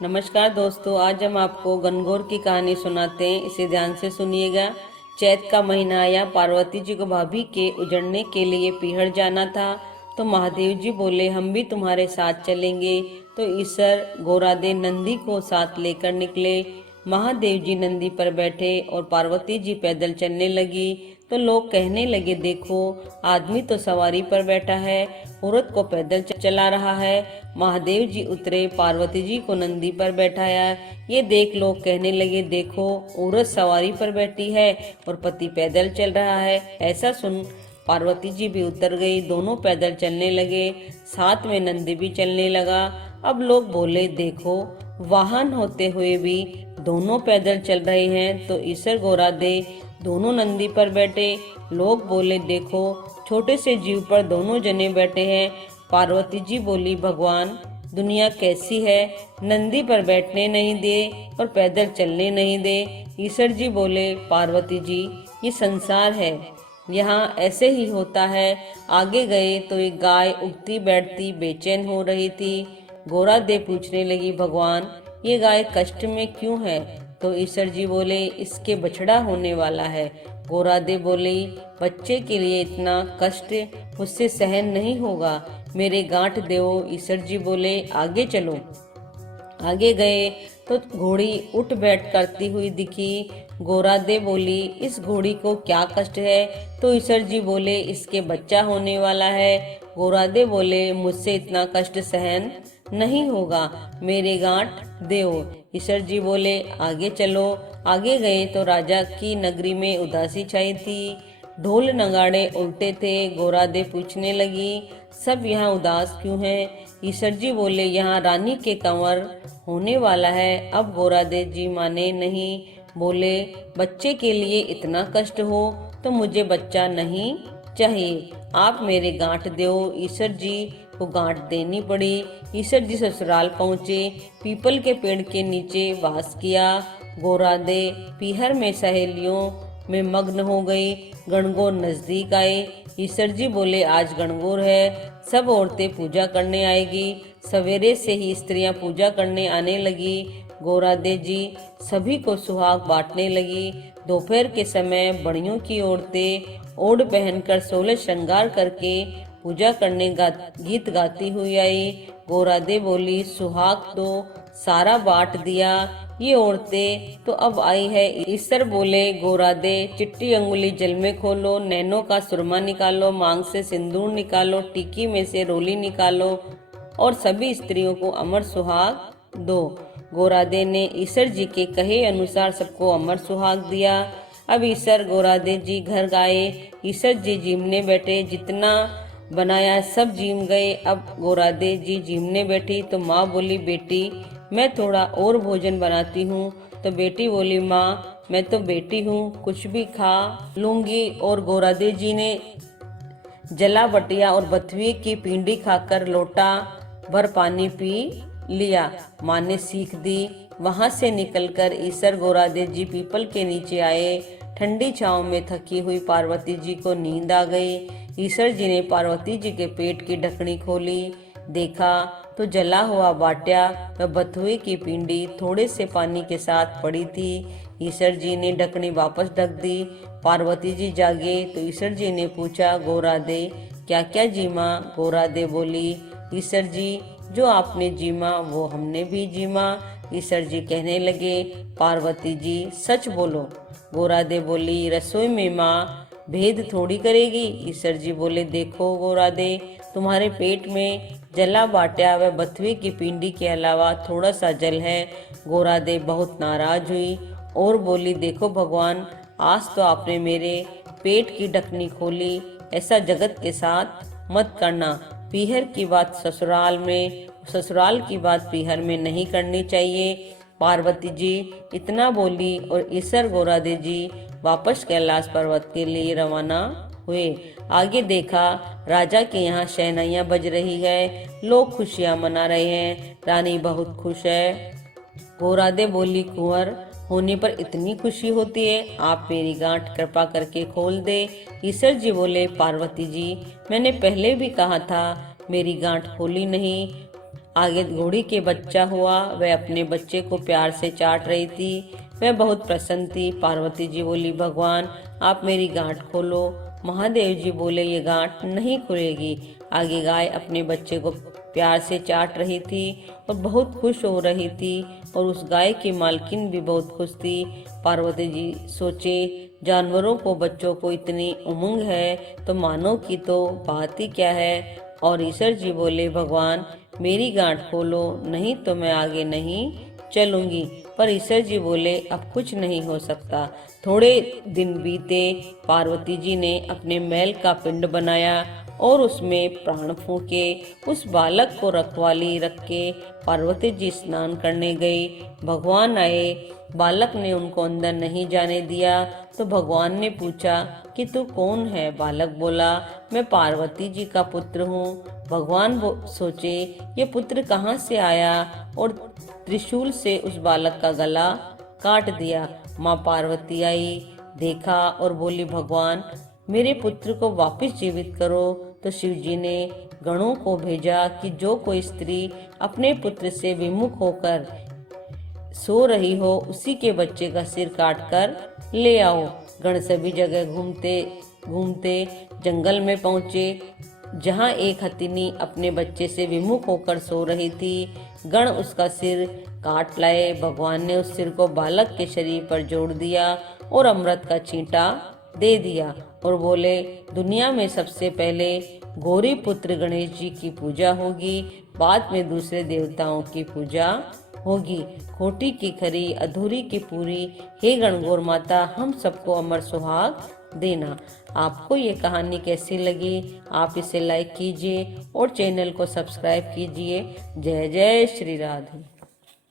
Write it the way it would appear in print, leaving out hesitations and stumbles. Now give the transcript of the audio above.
नमस्कार दोस्तों, आज हम आपको गणगौर की कहानी सुनाते हैं। इसे ध्यान से सुनिएगा। चैत का महीना आया। पार्वती जी को भाभी के उजड़ने के लिए पीहर जाना था, तो महादेव जी बोले हम भी तुम्हारे साथ चलेंगे। तो ईश्वर गोरादे नंदी को साथ लेकर निकले। महादेव जी नंदी पर बैठे और पार्वती जी पैदल चलने लगी। तो लोग कहने लगे, देखो आदमी तो सवारी पर बैठा है, औरत को पैदल चला रहा है। महादेव जी उतरे, पार्वती जी को नंदी पर बैठाया। ये देख लोग कहने लगे, देखो औरत सवारी पर बैठी है और पति पैदल चल रहा है। ऐसा सुन पार्वती जी भी उतर गई। दोनों पैदल चलने लगे, साथ में नंदी भी चलने लगा। अब लोग बोले, देखो वाहन होते हुए भी दोनों पैदल चल रहे हैं। तो ईश्वर गोरादे दोनों नंदी पर बैठे। लोग बोले, देखो छोटे से जीव पर दोनों जने बैठे हैं। पार्वती जी बोली, भगवान दुनिया कैसी है, नंदी पर बैठने नहीं दे और पैदल चलने नहीं दे। ईश्वर जी बोले, पार्वती जी ये संसार है, यहाँ ऐसे ही होता है। आगे गए तो एक गाय उठती बैठती बेचैन हो रही थी। गोरादे पूछने लगी, भगवान ये गाय कष्ट में क्यों है? तो ईश्वर जी बोले, इसके बछड़ा होने वाला है। गोरादे बोली, बच्चे के लिए इतना कष्ट मुझसे सहन नहीं होगा, मेरे गांठ दो। ईश्वर जी बोले, आगे चलो। आगे गए तो घोड़ी उठ बैठ करती हुई दिखी। गोरादे बोली, इस घोड़ी को क्या कष्ट है? तो ईश्वर जी बोले, इसके बच्चा होने वाला है। गोरादे बोले, मुझसे इतना कष्ट सहन नहीं होगा, मेरे गांठ दो। ईश्वर जी बोले, आगे चलो। आगे गए तो राजा की नगरी में उदासी छाई थी। ढोल नगाड़े उल्टे थे। गोरादे पूछने लगी, सब यहाँ उदास क्यों हैं? ईश्वर जी बोले, यहाँ रानी के कंवर होने वाला है। अब गोरादे जी माने नहीं, बोले, बच्चे के लिए इतना कष्ट हो तो मुझे बच्चा नहीं चाहिए, आप मेरे गांठ दो। ईश्वर जी को गांठ देनी पड़ी। ईश्वर जी ससुराल पहुँचे, पीपल के पेड़ के नीचे वास किया। गोरादे पीहर में सहेलियों में मग्न हो गई। गणगौर नजदीक आए। ईश्वर जी बोले, आज गणगौर है, सब औरतें पूजा करने आएगी। सवेरे से ही स्त्रियां पूजा करने आने लगी। गोरादे जी सभी को सुहाग बांटने लगी। दोपहर के समय बड़ियों की औरतें ओढ़ पहनकर 16 श्रृंगार करके पूजा करने गीत गाती हुई आई। गोरादे बोली, सुहाग तो सारा बांट दिया, ये औरतें तो अब आई है। ईश्वर बोले, गोरादे चिट्टी अंगुली जल में खोलो, नैनों का सुरमा निकालो, मांग से सिंदूर निकालो, टीकी में से रोली निकालो और सभी स्त्रियों को अमर सुहाग दो। गोरादे ने ईश्वर जी के कहे अनुसार सबको अमर सुहाग दिया। अब ईश्वर गोरादे जी घर गए। ईश्वर जी जीमने बैठे, जितना बनाया सब जीम गए। अब गोरादे जी जीमने बैठी तो माँ बोली, बेटी मैं थोड़ा और भोजन बनाती हूँ। तो बेटी बोली, माँ मैं तो बेटी हूँ, कुछ भी खा लूंगी। और गोरादे जी ने जला बटिया और बथुए की पिंडी खाकर लोटा भर पानी पी लिया। माँ ने सीख दी। वहां से निकलकर ईश्वर गोरादे जी पीपल के नीचे आए। ठंडी छांव में थकी हुई पार्वती जी को नींद आ गई। ईश्वर जी ने पार्वती जी के पेट की ढकनी खोली, देखा तो जला हुआ बाट्या व बथुए की पिंडी थोड़े से पानी के साथ पड़ी थी। ईश्वर जी ने ढकनी वापस ढक दी। पार्वती जी जागे तो ईश्वर जी ने पूछा, गोरादे क्या क्या जीमा? गोरादे बोली, ईश्वर जी जो आपने जीमा वो हमने भी जीमा। ईश्वर जी कहने लगे, पार्वती जी सच बोलो। गोरादे बोली, रसोई में माँ भेद थोड़ी करेगी। ईश्वर जी बोले, देखो गोरादे तुम्हारे पेट में जला बाट्या व बथुए की पिंडी के अलावा थोड़ा सा जल है। गोरादे बहुत नाराज हुई और बोली, देखो भगवान आज तो आपने मेरे पेट की ढकनी खोली, ऐसा जगत के साथ मत करना। पीहर की बात ससुराल में, ससुराल की बात पीहर में नहीं करनी चाहिए। पार्वती जी इतना बोली और ईश्वर गोरादे जी वापस कैलाश पर्वत के लिए रवाना हुए। आगे देखा राजा के यहाँ शहनाइयाँ बज रही है, लोग खुशियाँ मना रहे हैं, रानी बहुत खुश है। गोरादे बोली, कुंवर होने पर इतनी खुशी होती है, आप मेरी गांठ कृपा करके खोल दे। ईश्वर जी बोले, पार्वती जी मैंने पहले भी कहा था, मेरी गांठ खोली नहीं। आगे घोड़ी के बच्चा हुआ। वह अपने बच्चे को प्यार से चाट रही थी। वह बहुत प्रसन्न थी। पार्वती जी बोली, भगवान आप मेरी गांठ खोलो। महादेव जी बोले, ये गांठ नहीं खुलेगी। आगे गाय अपने बच्चे को प्यार से चाट रही थी और बहुत खुश हो रही थी और उस गाय की मालकिन भी बहुत खुश थी। पार्वती जी सोचे, जानवरों को बच्चों को इतनी उमंग है तो मानव की तो बात ही क्या है। और ईश्वर जी बोले, भगवान मेरी गांठ खोलो, नहीं तो मैं आगे नहीं चलूंगी। पर ईश्वर जी बोले, अब कुछ नहीं हो सकता। थोड़े दिन बीते। पार्वती जी ने अपने मैल का पिंड बनाया और उसमें प्राण फूके। उस बालक को रखवाली रख के पार्वती जी स्नान करने गई। भगवान आए। बालक ने उनको अंदर नहीं जाने दिया तो भगवान ने पूछा कि तू कौन है। बालक बोला, मैं पार्वती जी का पुत्र हूँ। भगवान सोचे, ये पुत्र कहाँ से आया और त्रिशूल से उस बालक का गला काट दिया। माँ पार्वती आई, देखा और बोली, भगवान मेरे पुत्र को वापस जीवित करो। तो शिव जी ने गणों को भेजा कि जो कोई स्त्री अपने पुत्र से विमुख होकर सो रही हो उसी के बच्चे का सिर काट कर ले आओ। गण सभी जगह घूमते घूमते जंगल में पहुंचे जहां एक हथिनी अपने बच्चे से विमुख होकर सो रही थी। गण उसका सिर काट लाए। भगवान ने उस सिर को बालक के शरीर पर जोड़ दिया और अमृत का छींटा दे दिया और बोले, दुनिया में सबसे पहले गौरी पुत्र गणेश जी की पूजा होगी, बाद में दूसरे देवताओं की पूजा होगी। खोटी की खरी, अधूरी की पूरी। हे गणगौर माता, हम सबको अमर सुहाग देना। आपको ये कहानी कैसी लगी? आप इसे लाइक कीजिए और चैनल को सब्सक्राइब कीजिए। जय जय श्री राधे।